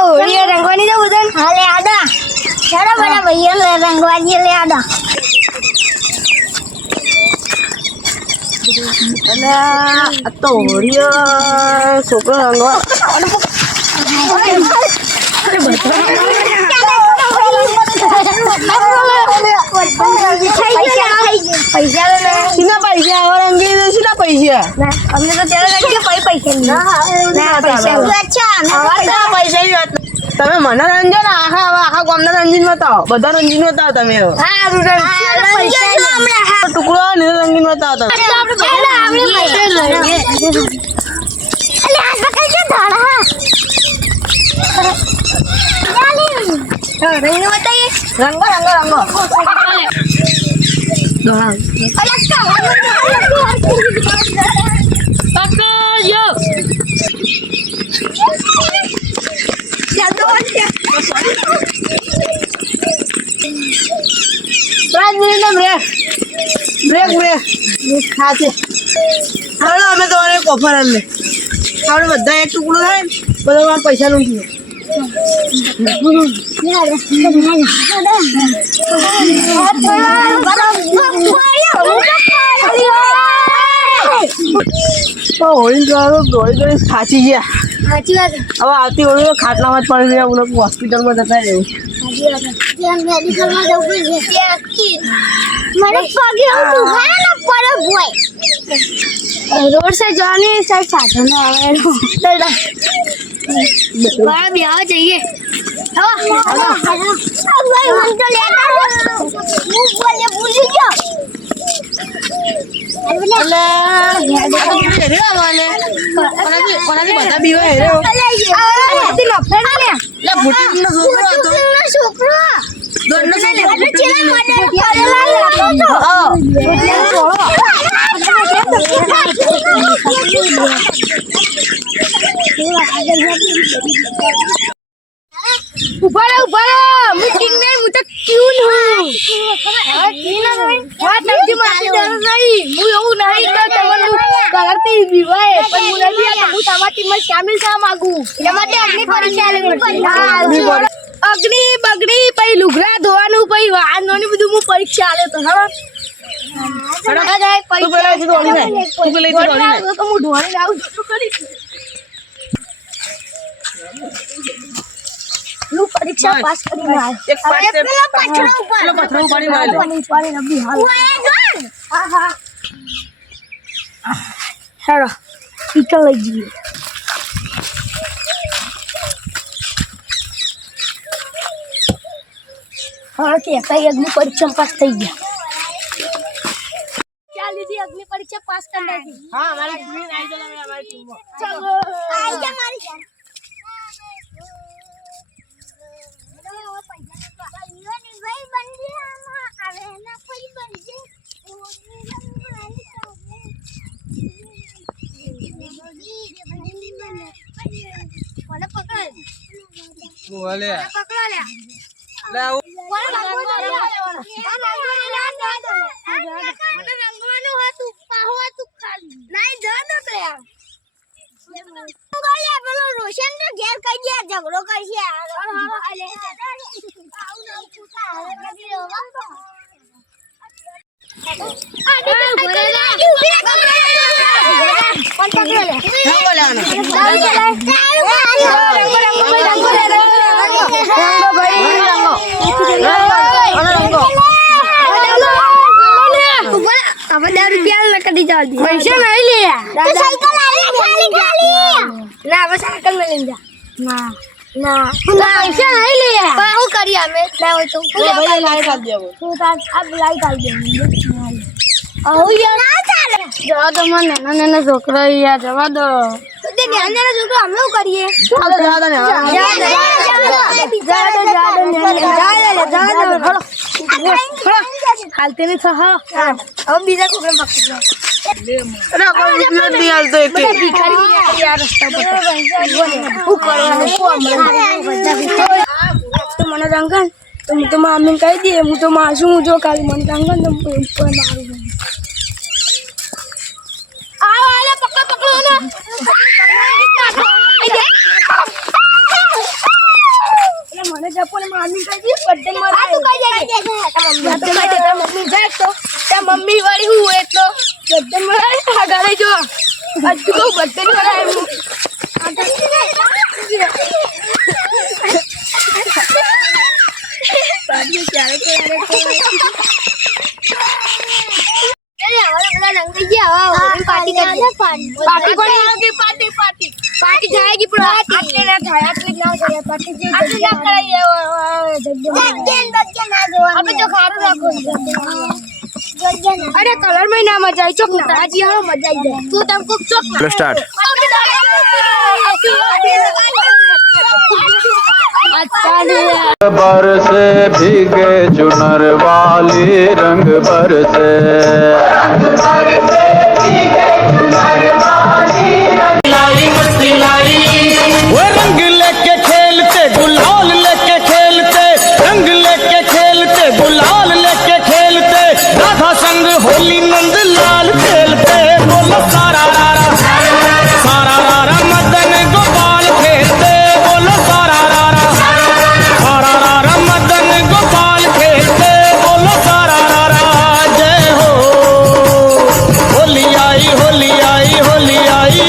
હોળી રંગવાની જવું છે હા લે આડા ચાલો બધા ભાઈઓ રંગવાની લે આડા અને તો હોળીઓ છોકરો રંગવા પૈસા રંગી દઈશું ને પૈસા અમને તો ત્યારે પૈસા તમે મને રંજો ને આખા ગામના રંજીન બતાવો બધા રંજીન બતાવો તમે ટુકડો ને રંગીન બતાવો રંગો અમે તમારે કોફર અમે આપણે બધા એક ટુકડો થાય બધા પૈસા લૂંટીએ હોળી ખાચી ગયા સાચી વાત હવે આવતી હોળી ખાટલામાં જ પડી રહ્યા હોસ્પિટલમાં જતા રહેવું મેડિકલમાં જવું છે મને પગે દુખાય પડે ભોય રોડ સાઈડ જવાની સાઈડ સાધનો આવે બહાર બેહવા જઈએ ભૂલી ગયો બધા બીવા છોકરો ઉભા મીટિંગ નહીં હું તો ક્યું હું એવું નહીં કે તમારું કરતી વિવાહ પણ હું નથી હું તમારી ટીમમાં સામેલ થવા માંગુ એના માટે અગ્નિ પરીક્ષા અગ્નિ બગડી પછી લુગડા ધોવાનું પછી વાહનોની બધું હું પરીક્ષા આલે તો હા પરીક્ષા પાસ કરી હેડો ટીકા લઈ જઈએ હા કે અગ્નિ પરીક્ષા પાસ થઈ ગયા ચાલ દીદી અગ્નિ પરીક્ષા પાસ કરી નાખી હા हमारी टीम आई चला मैं हमारी टीम में चलो आई जा मारी जान भाई बंदी आवे ना कोई बंदी वाला पकड़ वाले पकड़ ले ले वाला रंगવાનું હતું પાહો હતું ખાલી નહીં જતો તો યાર બોલે પેલો રોશન તો ઘેર કઈ ગયા ઝઘડો કરશે पैसे नहीं लिया तो साइकिल खाली ना बस साइकिल में ले जा ना ना पैसे नहीं लिया बाहु करिए हमें ले वो तो भाई लाइट डाल दिया वो तो अब लाइट डाल देंगे आओ यार ना चल जवा दो मन ना छोकरा यार जवा दो तो दे ध्यान देना छोकरा हम लोग करिए चलो ज्यादा नहीं हालते नहीं था अब बीजा को पकड़ अरे कोई नहीं हालते एक भिखारी यार रास्ता पर वो करवाने को तो मन रंगन तो मामी कह दिए मु तो मासू जो काली मन रंगन तो ऊपर मारू બર્તન બનાય આગારે જો આ તું બર્તન બનાય પાણી ક્યારે ક્યારે पार्टी जाएगी पूरा आटले ना થાય આટલે ના કરે પાર્ટી આટલે ના કરાય અબે તો ખારું રાખો અરે કલર में ना मजा आई चोक ना आज यहां मजा आई जाए तू तुमको चोक ना स्टार्ट बरसे भीगे चुनर वाली रंग बरसे वो रंग लेके खेलते गुलाल लेके खेलते रंग लेके खेलते गुलाल लेके खेलते राधा संग होली नंद लाल खेलते बोलो सारा रारा मदन गोपाल खेलते बोलो सारा रारा मदन गोपाल खेलते बोलो सारा रारा जय हो होली आई होली आई होली आई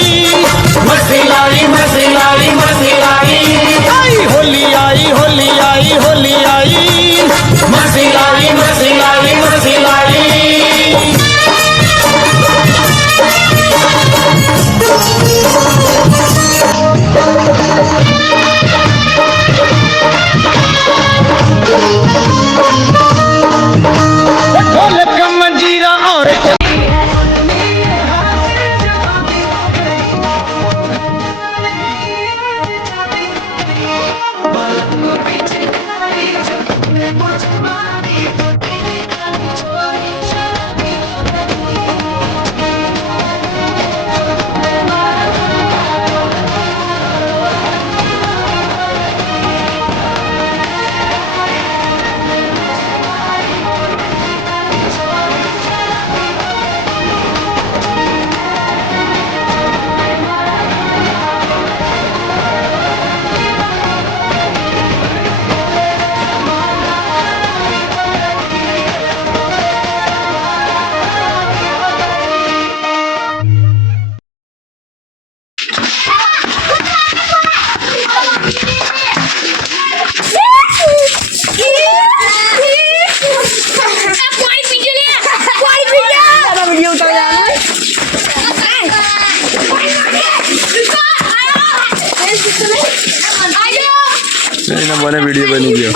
मसीलाई मसीलाई मसीलाई आई होली आई होली आई होली आई मसीलाई मसीलाई मसीलाई ढोलक मंजीरा और बने वीडियो बनी गया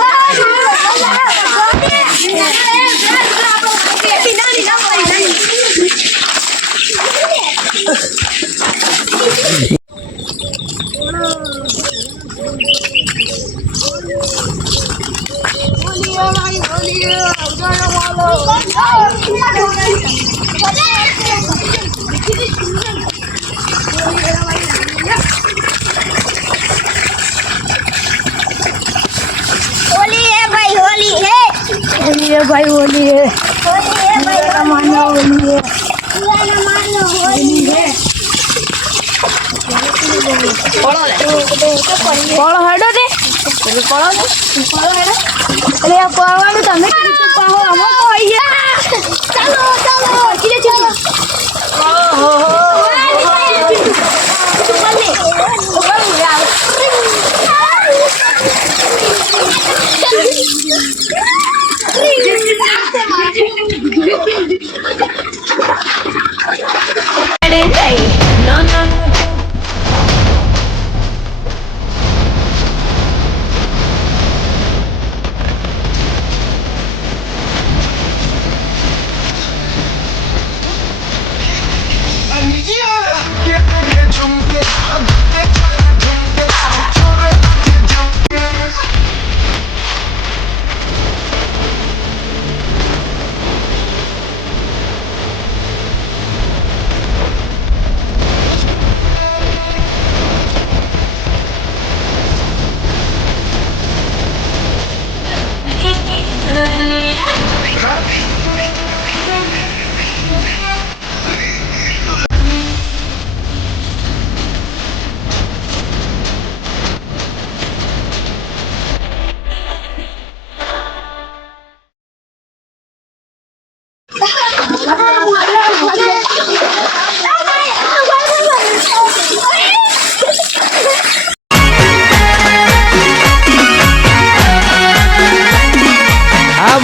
भाई होली है मानो होली है કોળો હેડો દે કોળો દે કોળો હેડો અરે આ કોળવાનું તમે કીધું પાહો અમો કોઈયા ચાલો ચાલો કીધે ચાલો ઓહો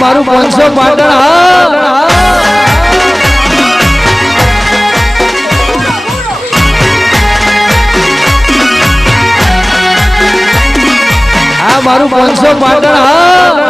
મારું 500 પાટણ હા મારું 500 પાટણ હા